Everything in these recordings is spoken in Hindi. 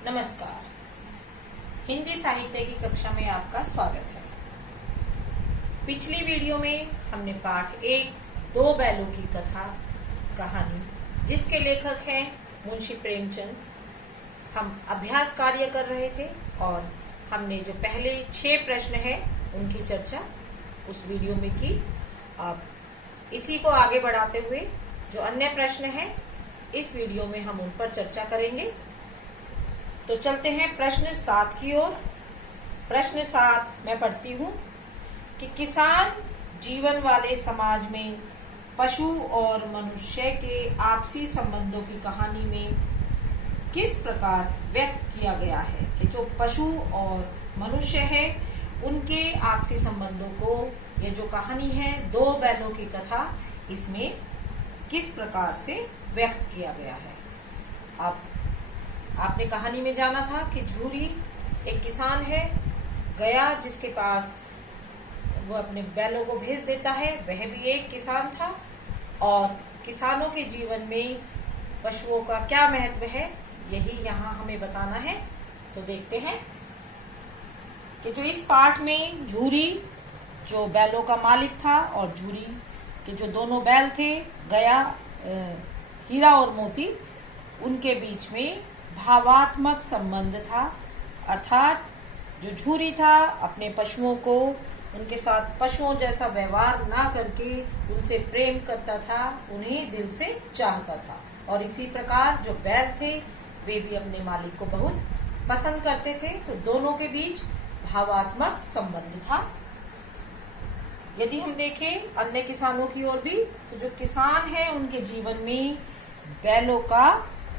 नमस्कार। हिंदी साहित्य की कक्षा में आपका स्वागत है। पिछली वीडियो में हमने पाठ 1 दो बैलों की कहानी जिसके लेखक हैं मुंशी प्रेमचंद, हम अभ्यास कार्य कर रहे थे और हमने जो पहले 6 प्रश्न है उनकी चर्चा उस वीडियो में की। अब इसी को आगे बढ़ाते हुए जो अन्य प्रश्न हैं इस वीडियो में हम उन पर चर्चा करेंगे। तो चलते हैं प्रश्न 7 की ओर। प्रश्न 7 मैं पढ़ती हूँ कि किसान जीवन वाले समाज में पशु और मनुष्य के आपसी संबंधों की कहानी में किस प्रकार व्यक्त किया गया है कि जो पशु और मनुष्य है उनके आपसी संबंधों को ये जो कहानी है दो बैलों की कथा इसमें किस प्रकार से व्यक्त किया गया है। अब आपने कहानी में जाना था कि झूरी एक किसान है, गया जिसके पास वो अपने बैलों को भेज देता है वह भी एक किसान था और किसानों के जीवन में पशुओं का क्या महत्व है यही यहाँ हमें बताना है। तो देखते हैं कि जो इस पाठ में झूरी जो बैलों का मालिक था और झूरी के जो दोनों बैल थे गया, हीरा और मोती, उनके बीच में भावात्मक संबंध था। अर्थात जो झूरी था अपने पशुओं को उनके साथ पशुओं जैसा व्यवहार ना करके उनसे प्रेम करता था, उन्हें दिल से चाहता था और इसी प्रकार जो बैल थे वे भी अपने मालिक को बहुत पसंद करते थे। तो दोनों के बीच भावात्मक संबंध था। यदि हम देखें अन्य किसानों की ओर भी तो जो किसान है उनके जीवन में बैलों का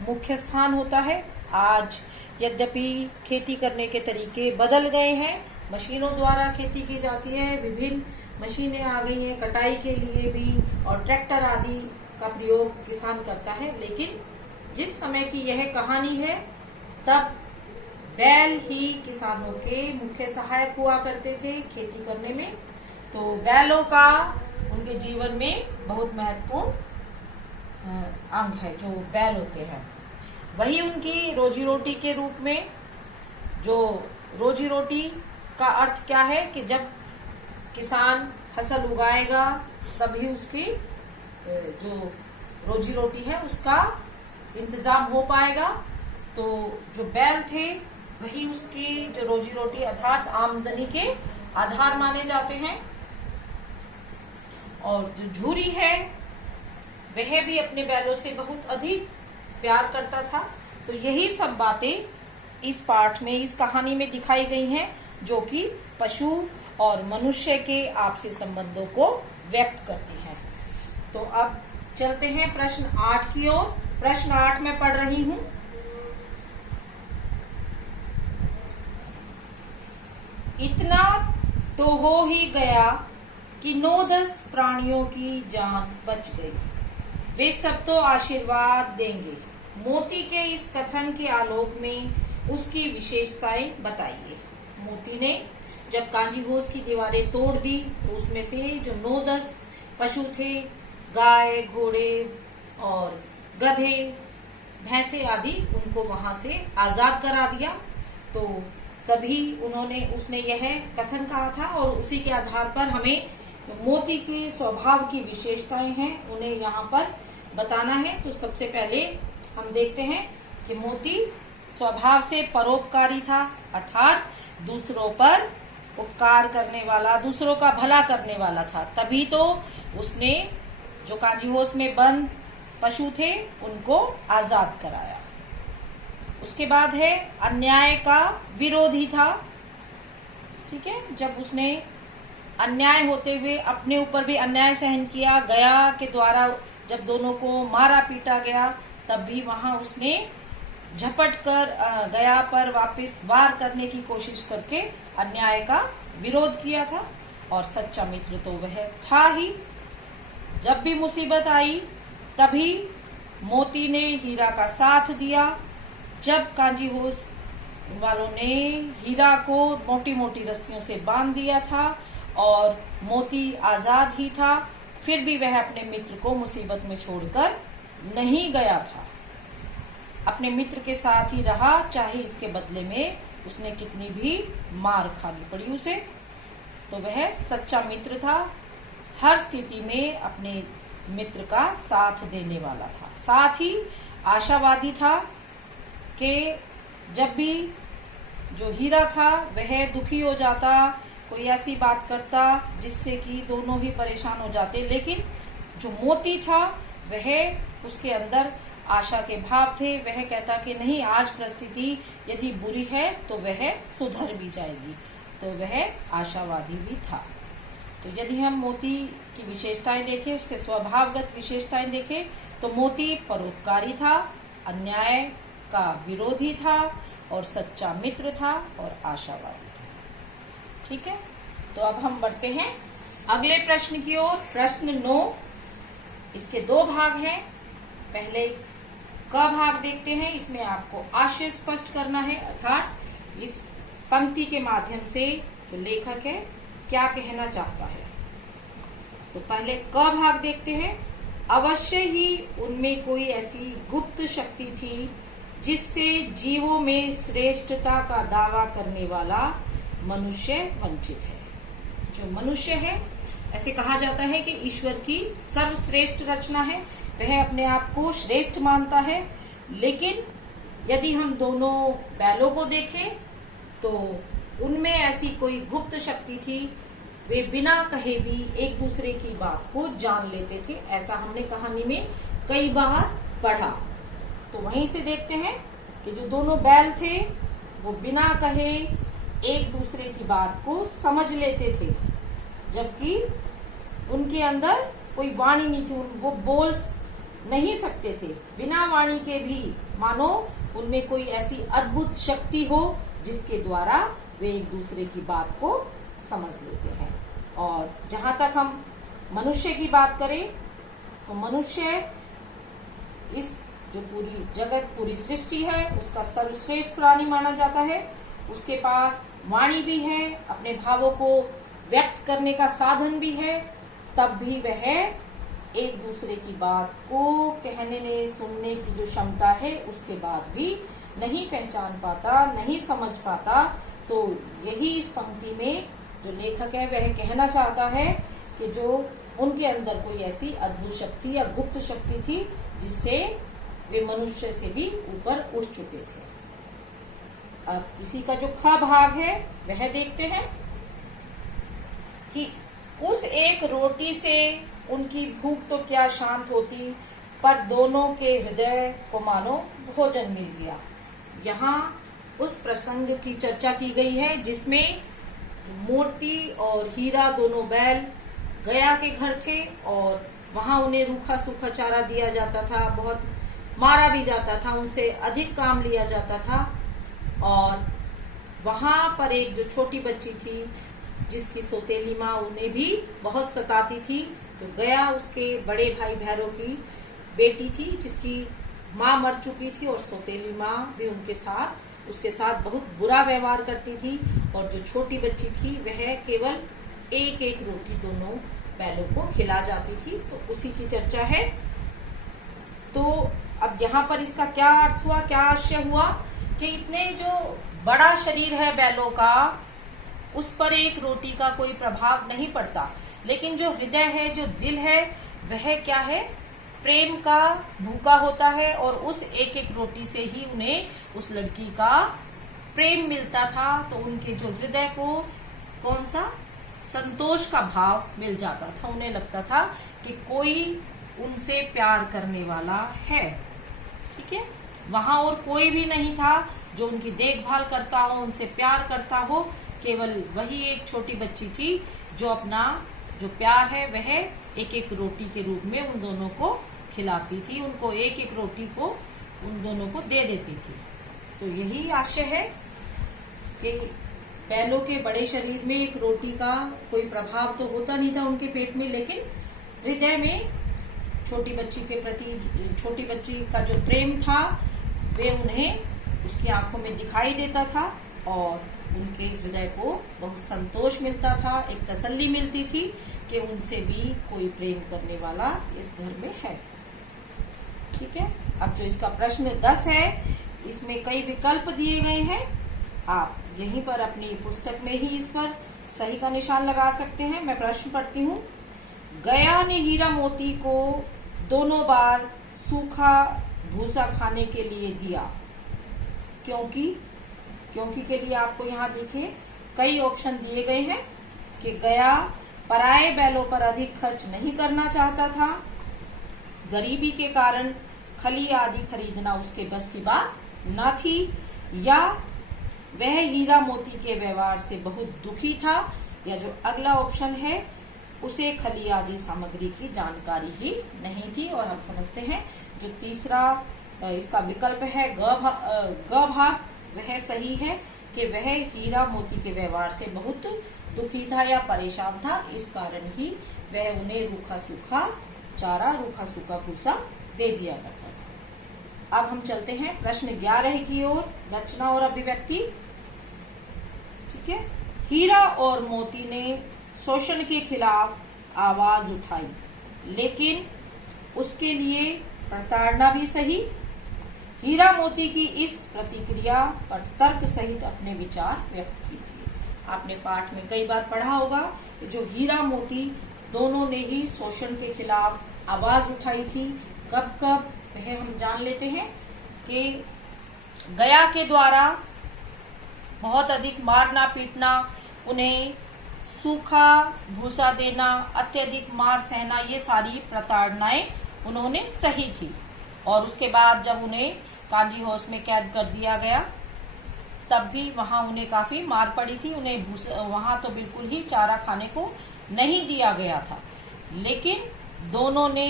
मुख्य स्थान होता है। आज यद्यपि खेती करने के तरीके बदल गए हैं, मशीनों द्वारा खेती की जाती है, विभिन्न मशीनें आ गई हैं कटाई के लिए भी और ट्रैक्टर आदि का प्रयोग किसान करता है, लेकिन जिस समय की यह कहानी है तब बैल ही किसानों के मुख्य सहायक हुआ करते थे खेती करने में। तो बैलों का उनके जीवन में बहुत महत्वपूर्ण अंग है जो बैल होते हैं। वही उनकी रोजी रोटी के रूप में, जो रोजी रोटी का अर्थ क्या है कि जब किसान फसल उगाएगा तभी उसकी जो रोजी रोटी है उसका इंतजाम हो पाएगा। तो जो बैल थे वही उसकी जो रोजी रोटी अर्थात आमदनी के आधार माने जाते हैं। और जो झूरी है वह भी अपने बैलों से बहुत अधिक प्यार करता था। तो यही सब बातें इस पाठ में, इस कहानी में दिखाई गई हैं जो कि पशु और मनुष्य के आपसी संबंधों को व्यक्त करती हैं। तो अब चलते हैं प्रश्न 8 की ओर। प्रश्न 8 में पढ़ रही हूं। इतना तो हो ही गया कि 9-10 प्राणियों की जान बच गई, वे सब तो आशीर्वाद देंगे। मोती के इस कथन के आलोक में उसकी विशेषताएं बताइए। मोती ने जब कांजी घोष की दीवारें तोड़ दी तो उसमें से जो 9-10 पशु थे, गाय, घोड़े और गधे, भैंसे आदि, उनको वहां से आजाद करा दिया। तो तभी उसने यह कथन कहा था और उसी के आधार पर हमें मोती के स्वभाव की विशेषताएं हैं उन्हें यहाँ पर बताना है। तो सबसे पहले हम देखते हैं कि मोती स्वभाव से परोपकारी था, अर्थात दूसरों पर उपकार करने वाला, दूसरों का भला करने वाला था। तभी तो उसने जो कांजीहोस में बंद पशु थे उनको आजाद कराया। उसके बाद है अन्याय का विरोधी था। ठीक है, जब उसने अन्याय होते हुए अपने ऊपर भी अन्याय सहन किया, गया के द्वारा जब दोनों को मारा पीटा गया तब भी वहां उसने झपट कर गया पर वापस वार करने की कोशिश करके अन्याय का विरोध किया था। और सच्चा मित्र तो वह था ही। जब भी मुसीबत आई तभी मोती ने हीरा का साथ दिया। जब कांजीहोस वालों ने हीरा को मोटी मोटी रस्सियों से बांध दिया था और मोती आजाद ही था, फिर भी वह अपने मित्र को मुसीबत में छोड़कर नहीं गया था। अपने मित्र के साथ ही रहा, चाहे इसके बदले में उसने कितनी भी मार खानी पड़ी उसे। तो वह सच्चा मित्र था, हर स्थिति में अपने मित्र का साथ देने वाला था। साथ ही आशावादी था कि जब भी जो हीरा था वह दुखी हो जाता, कोई ऐसी बात करता जिससे कि दोनों ही परेशान हो जाते, लेकिन जो मोती था वह उसके अंदर आशा के भाव थे। वह कहता कि नहीं, आज परिस्थिति यदि बुरी है तो वह सुधर भी जाएगी। तो वह आशावादी भी था। तो यदि हम मोती की विशेषताएं देखें, उसके स्वभावगत विशेषताएं देखें, तो मोती परोपकारी था, अन्याय का विरोधी था और सच्चा मित्र था और आशावादी था। ठीक है, तो अब हम बढ़ते हैं अगले प्रश्न की ओर। प्रश्न 9, इसके 2 भाग हैं। पहले क भाग देखते हैं। इसमें आपको आशय स्पष्ट करना है, अर्थात इस पंक्ति के माध्यम से जो लेखक है क्या कहना चाहता है। तो पहले क भाग देखते हैं। अवश्य ही उनमें कोई ऐसी गुप्त शक्ति थी जिससे जीवों में श्रेष्ठता का दावा करने वाला मनुष्य वंचित है। जो मनुष्य है, ऐसे कहा जाता है कि ईश्वर की सर्वश्रेष्ठ रचना है, वह अपने आप को श्रेष्ठ मानता है। लेकिन यदि हम दोनों बैलों को देखें तो उनमें ऐसी कोई गुप्त शक्ति थी, वे बिना कहे भी एक दूसरे की बात को जान लेते थे। ऐसा हमने कहानी में कई बार पढ़ा। तो वहीं से देखते हैं कि जो दोनों बैल थे वो बिना कहे एक दूसरे की बात को समझ लेते थे, जबकि उनके अंदर कोई वाणी नहीं थी, वो बोल नहीं सकते थे। बिना वाणी के भी मानो उनमें कोई ऐसी अद्भुत शक्ति हो जिसके द्वारा वे एक दूसरे की बात को समझ लेते हैं। और जहां तक हम मनुष्य की बात करें तो मनुष्य इस जो पूरी जगत, पूरी सृष्टि है, उसका सर्वश्रेष्ठ प्राणी माना जाता है। उसके पास वाणी भी है, अपने भावों को व्यक्त करने का साधन भी है, तब भी वह एक दूसरे की बात को कहने में, सुनने की जो क्षमता है उसके बाद भी नहीं पहचान पाता, नहीं समझ पाता। तो यही इस पंक्ति में जो लेखक है वह कहना चाहता है कि जो उनके अंदर कोई ऐसी अद्भुत शक्ति या गुप्त शक्ति थी जिससे वे मनुष्य से भी ऊपर उठ चुके थे। अब इसी का जो ख भाग है वह देखते हैं कि उस एक रोटी से उनकी भूख तो क्या शांत होती, पर दोनों के हृदय को मानो भोजन मिल गया। यहाँ उस प्रसंग की चर्चा की गई है जिसमें मोती और हीरा दोनों बैल गया के घर थे और वहां उन्हें रूखा सूखा चारा दिया जाता था, बहुत मारा भी जाता था, उनसे अधिक काम लिया जाता था। और वहां पर एक जो छोटी बच्ची थी जिसकी सौतेली माँ उन्हें भी बहुत सताती थी, तो गया उसके बड़े भाई भैरव की बेटी थी जिसकी माँ मर चुकी थी और सौतेली माँ भी उसके साथ बहुत बुरा व्यवहार करती थी। और जो छोटी बच्ची थी वह केवल एक एक रोटी दोनों बैलों को खिला जाती थी। तो उसी की चर्चा है। तो अब यहाँ पर इसका क्या अर्थ हुआ, क्या आशय हुआ कि इतने जो बड़ा शरीर है बैलों का, उस पर एक रोटी का कोई प्रभाव नहीं पड़ता, लेकिन जो हृदय है, जो दिल है, वह क्या है, प्रेम का भूखा होता है। और उस एक एक रोटी से ही उन्हें उस लड़की का प्रेम मिलता था। तो उनके जो हृदय को कौन सा संतोष का भाव मिल जाता था, उन्हें लगता था कि कोई उनसे प्यार करने वाला है। ठीक है, वहां और कोई भी नहीं था जो उनकी देखभाल करता हो, उनसे प्यार करता हो, केवल वही एक छोटी बच्ची थी जो अपना जो प्यार है वह एक एक रोटी के रूप में उन दोनों को खिलाती थी, उनको एक एक रोटी को उन दोनों को दे देती थी। तो यही आशय है कि बैलों के बड़े शरीर में एक रोटी का कोई प्रभाव तो होता नहीं था उनके पेट में, लेकिन हृदय में छोटी बच्ची के प्रति, छोटी बच्ची का जो प्रेम था वे उन्हें उसकी आंखों में दिखाई देता था और उनके हृदय को बहुत संतोष मिलता था, एक तसल्ली मिलती थी कि उनसे भी कोई प्रेम करने वाला इस घर में है। ठीक है, अब जो इसका प्रश्न 10 है, इसमें कई विकल्प दिए गए हैं। आप यहीं पर अपनी पुस्तक में ही इस पर सही का निशान लगा सकते हैं। मैं प्रश्न पढ़ती हूँ। गया ने हीरा मोती को दोनों बार सूखा भूसा खाने के लिए दिया, क्योंकि के लिए आपको यहाँ देखिए कई ऑप्शन दिए गए हैं कि गया पराये बैलों पर अधिक खर्च नहीं करना चाहता था, गरीबी के कारण खली आदि खरीदना उसके बस की बात न थी, या वह हीरा मोती के व्यवहार से बहुत दुखी था, या जो अगला ऑप्शन है उसे खली आदि सामग्री की जानकारी ही नहीं थी। और हम समझते हैं जो तीसरा इसका विकल्प है ग भाग, वह सही है कि वह हीरा मोती के व्यवहार से बहुत दुखी था या परेशान था, इस कारण ही वह उन्हें रूखा सूखा चारा, रूखा सूखा भूसा दे दिया करता था। अब हम चलते हैं प्रश्न 11 की ओर, रचना और अभिव्यक्ति। ठीक है। हीरा और मोती ने शोषण के खिलाफ आवाज उठाई, लेकिन उसके लिए प्रताड़ना भी सही। हीरा मोती की इस प्रतिक्रिया पर तर्क सहित अपने विचार व्यक्त कीजिए। आपने पाठ में कई बार पढ़ा होगा कि जो हीरा मोती दोनों ने ही शोषण के खिलाफ आवाज उठाई थी। कब कब वह हम जान लेते हैं कि गया के द्वारा बहुत अधिक मारना पीटना, उन्हें सूखा भूसा देना, अत्यधिक मार सहना, ये सारी प्रताड़नाएं उन्होंने सही थी। और उसके बाद जब उन्हें कांजी हाउस में कैद कर दिया गया, तब भी वहां उन्हें काफी मार पड़ी थी। उन्हें वहां तो बिल्कुल ही चारा खाने को नहीं दिया गया था, लेकिन दोनों ने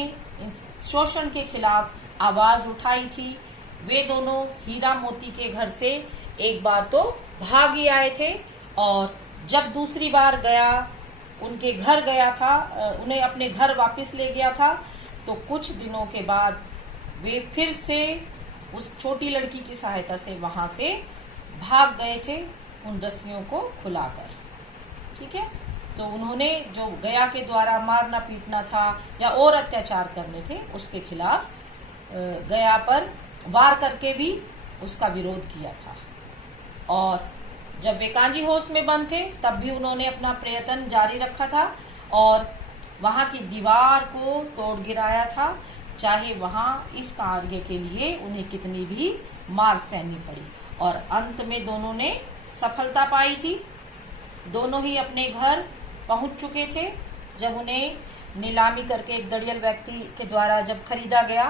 शोषण के खिलाफ आवाज उठाई थी। वे दोनों हीरा मोती के घर से एक बार तो भाग ही आए थे, और जब दूसरी बार गया उनके घर गया था, उन्हें अपने घर वापस ले गया था, तो कुछ दिनों के बाद वे फिर से उस छोटी लड़की की सहायता से वहां से भाग गए थे, उन रस्सियों को खुलाकर। ठीक है। तो उन्होंने जो गया के द्वारा मारना पीटना था या और अत्याचार करने थे, उसके खिलाफ गया पर वार करके भी उसका विरोध किया था। और जब वे कांजी हाउस में बंद थे, तब भी उन्होंने अपना प्रयत्न जारी रखा था और वहां की दीवार को तोड़ गिराया था, चाहे वहां इस कार्य के लिए उन्हें कितनी भी मार सहनी पड़ी। और अंत में दोनों ने सफलता पाई थी। दोनों ही अपने घर पहुंच चुके थे। जब उन्हें नीलामी करके एक दड़ियल व्यक्ति के द्वारा जब खरीदा गया,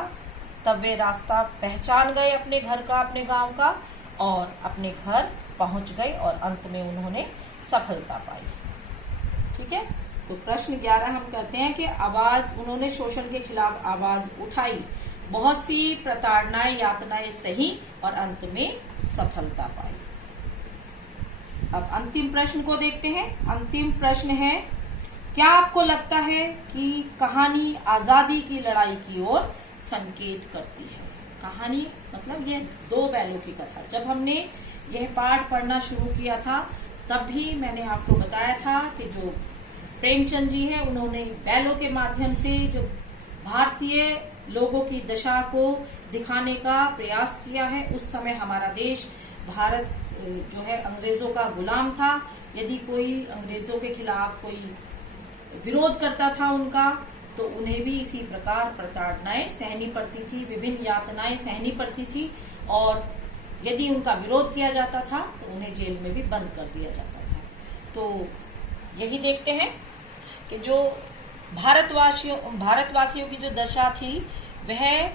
तब वे रास्ता पहचान गए अपने घर का, अपने गांव का, और अपने घर पहुंच गए और अंत में उन्होंने सफलता पाई। ठीक है। तो प्रश्न 11 हम कहते हैं कि आवाज, उन्होंने शोषण के खिलाफ आवाज उठाई, बहुत सी प्रताड़नाएं यातनाएं सही और अंत में सफलता पाई। अब अंतिम प्रश्न को देखते हैं। अंतिम प्रश्न है, क्या आपको लगता है कि कहानी आजादी की लड़ाई की ओर संकेत करती है? कहानी मतलब यह दो बैलों की कथा। जब हमने यह पाठ पढ़ना शुरू किया था, तब भी मैंने आपको बताया था कि जो प्रेमचंद जी हैं, उन्होंने बैलों के माध्यम से जो भारतीय लोगों की दशा को दिखाने का प्रयास किया है। उस समय हमारा देश भारत जो है अंग्रेजों का गुलाम था। यदि कोई अंग्रेजों के खिलाफ कोई विरोध करता था उनका, तो उन्हें भी इसी प्रकार प्रताड़नाएं सहनी पड़ती थी, विभिन्न यातनाएं सहनी पड़ती थी, और यदि उनका विरोध किया जाता था तो उन्हें जेल में भी बंद कर दिया जाता था। तो यही देखते हैं कि जो भारतवासियों की जो दशा थी, वह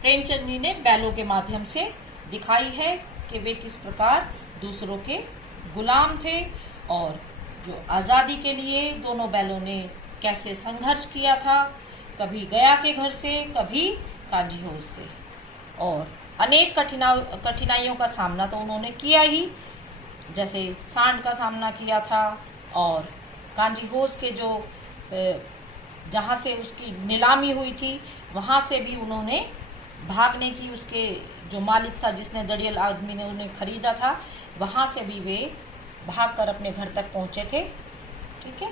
प्रेमचंद जी ने बैलों के माध्यम से दिखाई है कि वे किस प्रकार दूसरों के गुलाम थे, और जो आजादी के लिए दोनों बैलों ने कैसे संघर्ष किया था, कभी गया के घर से, कभी कांजी हाउस से, और अनेक कठिनाइयों का सामना तो उन्होंने किया ही, जैसे सांड का सामना किया था, और कांजी हाउस के जो जहां से उसकी नीलामी हुई थी, वहां से भी उन्होंने भागने की, उसके जो मालिक था, जिसने दड़ियल आदमी ने उन्हें खरीदा था, वहां से भी वे भागकर अपने घर तक पहुंचे थे। ठीक है।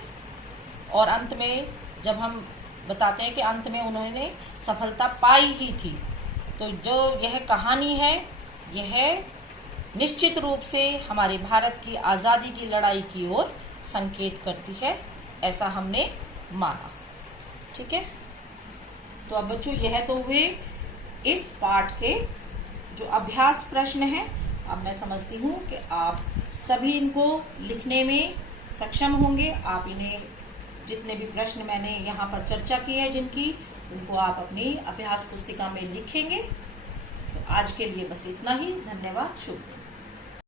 और अंत में जब हम बताते हैं कि अंत में उन्होंने सफलता पाई ही थी, तो जो यह कहानी है यह निश्चित रूप से हमारे भारत की आजादी की लड़ाई की ओर संकेत करती है, ऐसा हमने माना। ठीक है, तो अब बच्चों यह तो हुए इस पाठ के जो अभ्यास प्रश्न हैं। अब मैं समझती हूँ कि आप सभी इनको लिखने में सक्षम होंगे। आप इन्हें जितने भी प्रश्न मैंने यहाँ पर चर्चा की है जिनकी, उनको आप अपनी अभ्यास पुस्तिका में लिखेंगे। तो आज के लिए बस इतना ही। धन्यवाद। शुभ दिन।